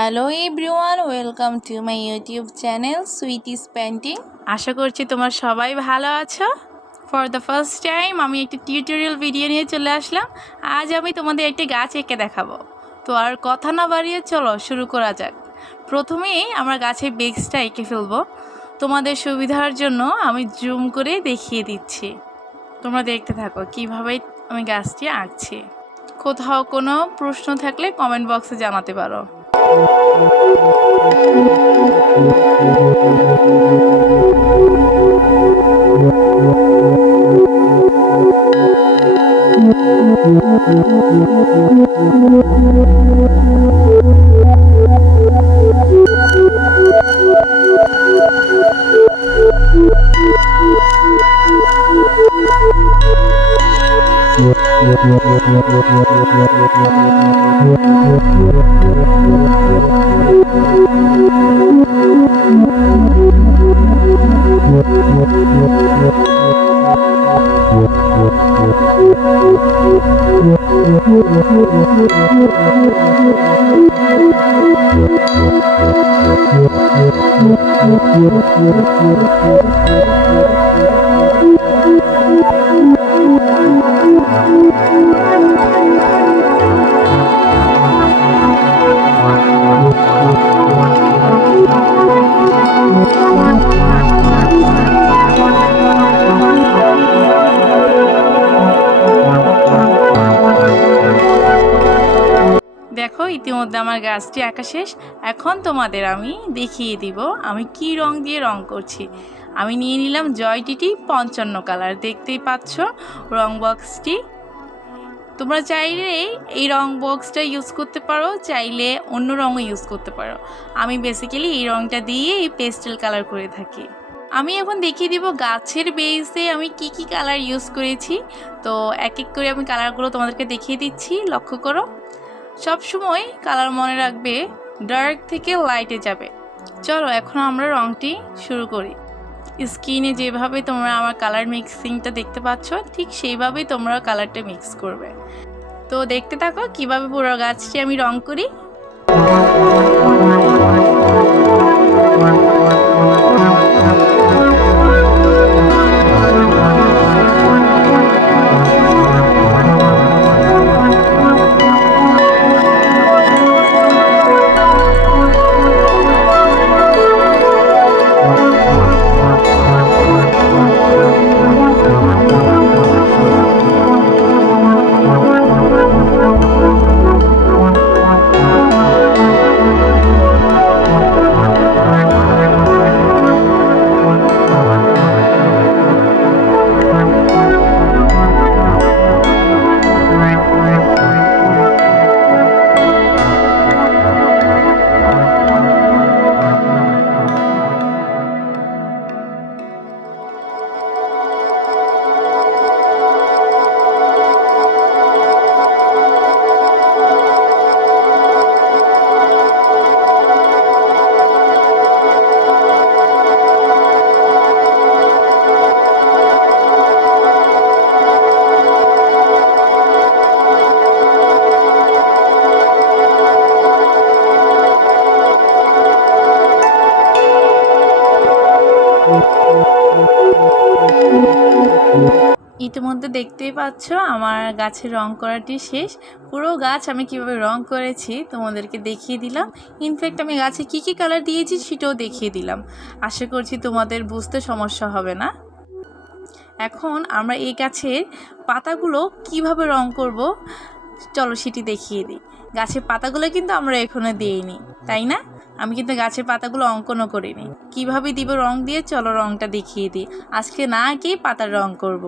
Hello everyone, welcome to my YouTube channel sweeties painting. আশা করছি তোমরা সবাই ভালো আছো। ফর দ্য ফার্স্ট টাইম আমি একটি টিউটোরিয়াল ভিডিও নিয়ে চলে আসলাম। আজ আমি তোমাদের একটি গাছ এঁকে দেখাবো। তো আর কথা না বাড়িয়ে চলো শুরু করা যাক। প্রথমেই আমরা গাছের বেসটা এঁকে ফেলবো। তোমাদের সুবিধার জন্য আমি জুম করে দেখিয়ে দিচ্ছি, তোমরা দেখতে থাকো কিভাবে আমি গাছটি আঁকছি। কোথাও কোনো প্রশ্ন থাকলে কমেন্ট বক্সে জানাতে পারো। দেখো ইতিমধ্যে আমার গাছটি আঁকা শেষ। এখন তোমাদের আমি দেখিয়ে দিব আমি কি রং দিয়ে রং করছি। আমি নিয়ে নিলাম জয় টিটি 55 কালার, দেখতেই পাচ্ছ রং বক্সটি। তোমরা চাইলে এই রং বক্সটা ইউজ করতে পারো, চাইলে অন্য রঙও ইউজ করতে পারো। আমি বেসিক্যালি এই রংটা দিয়ে এই পেস্টেল কালার করে থাকি। আমি এখন দেখিয়ে দিব গাছের বেসে আমি কি কি কালার ইউজ করেছি। তো এক এক করে আমি কালারগুলো তোমাদেরকে দেখিয়ে দিচ্ছি, লক্ষ্য করো। সব সময় কালার মনে রাখবে ডার্ক থেকে লাইটে যাবে। চলো এখন আমরা রংটি শুরু করি। স্ক্রিনে যেভাবে তোমরা আমার কালার মিক্সিংটা দেখতে পাচ্ছ, ঠিক সেইভাবেই তোমরা কালারটা মিক্স করবে। তো দেখতে থাকো কিভাবে পুরো গাছটি আমি রং করি। ইতিমধ্যে দেখতেই পাচ্ছ আমার গাছের রং করাটি শেষ। পুরো গাছ আমি কিভাবে রং করেছি তোমাদেরকে দেখিয়ে দিলাম। ইনফ্যাক্ট আমি গাছে কি কি কালার দিয়েছি সেটাও দেখিয়ে দিলাম। আশা করছি তোমাদের বুঝতে সমস্যা হবে না। এখন আমরা এই গাছের পাতাগুলো কিভাবে রং করব চলো সেটি দেখিয়ে দিই। গাছের পাতাগুলো কিন্তু আমরা এখনো দিইনি, তাই না? আমি কিন্তু গাছের পাতাগুলো অঙ্কনও করিনি। কিভাবে দিব রং দিয়ে চলো রংটা দেখিয়ে দিই। আজকে না এঁকেই পাতার রং করব।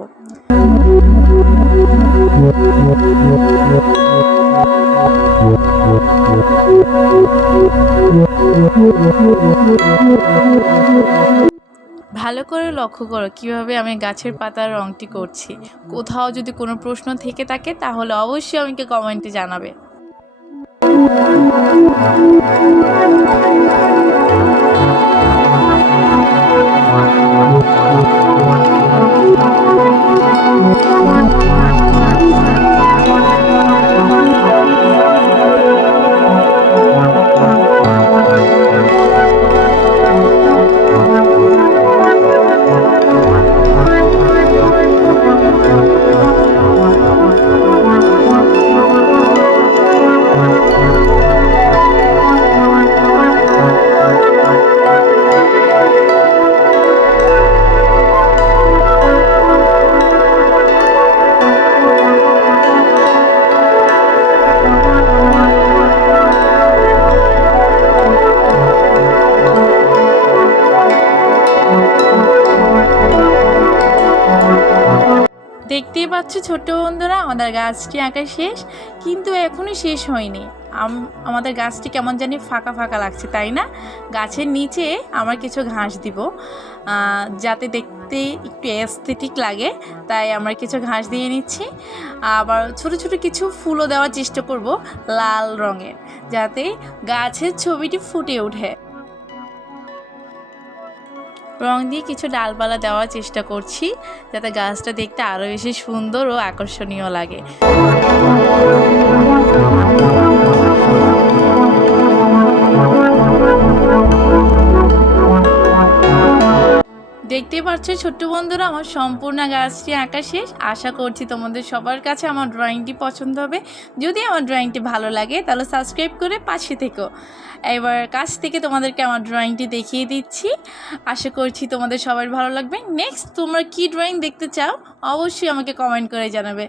ভালো করে লক্ষ্য করো কিভাবে আমি গাছের পাতার রংটি করছি। কোথাও যদি কোনো প্রশ্ন থেকে থাকে তাহলে অবশ্যই আমাকে কমেন্টে জানাবে। পাচ্ছ ছোট্ট বন্ধুরা, আমাদের গাছটি আঁকা শেষ, কিন্তু এখনই শেষ হয়নি। আমাদের গাছটি কেমন জানি ফাঁকা ফাঁকা লাগছে, তাই না? গাছের নিচে আমার কিছু ঘাস দিব, যাতে দেখতে একটু অ্যাস্থেটিক লাগে, তাই আমরা কিছু ঘাস দিয়ে নিচ্ছি। আবার ছোট ছোট কিছু ফুলও দেওয়ার চেষ্টা করব লাল রঙের, যাতে গাছের ছবিটি ফুটে ওঠে। রং দিয়ে কিছু ডালপালা দেওয়ার চেষ্টা করছি, যাতে গাছটা দেখতে আরও বেশি সুন্দর ও আকর্ষণীয় লাগে। দেখতে পাচ্ছ ছোট্ট বন্ধুরা, আমার সম্পূর্ণ গাছটি আঁকা শেষ। আশা করছি তোমাদের সবার কাছে আমার ড্রয়িংটি পছন্দ হবে। যদি আমার ড্রয়িংটি ভালো লাগে তাহলে সাবস্ক্রাইব করে পাশে থেকো। এবার কাছ থেকে তোমাদেরকে আমার ড্রয়িংটি দেখিয়ে দিচ্ছি। আশা করছি তোমাদের সবার ভালো লাগবে। নেক্সট তোমরা কি ড্রয়িং দেখতে চাও অবশ্যই আমাকে কমেন্ট করে জানাবে।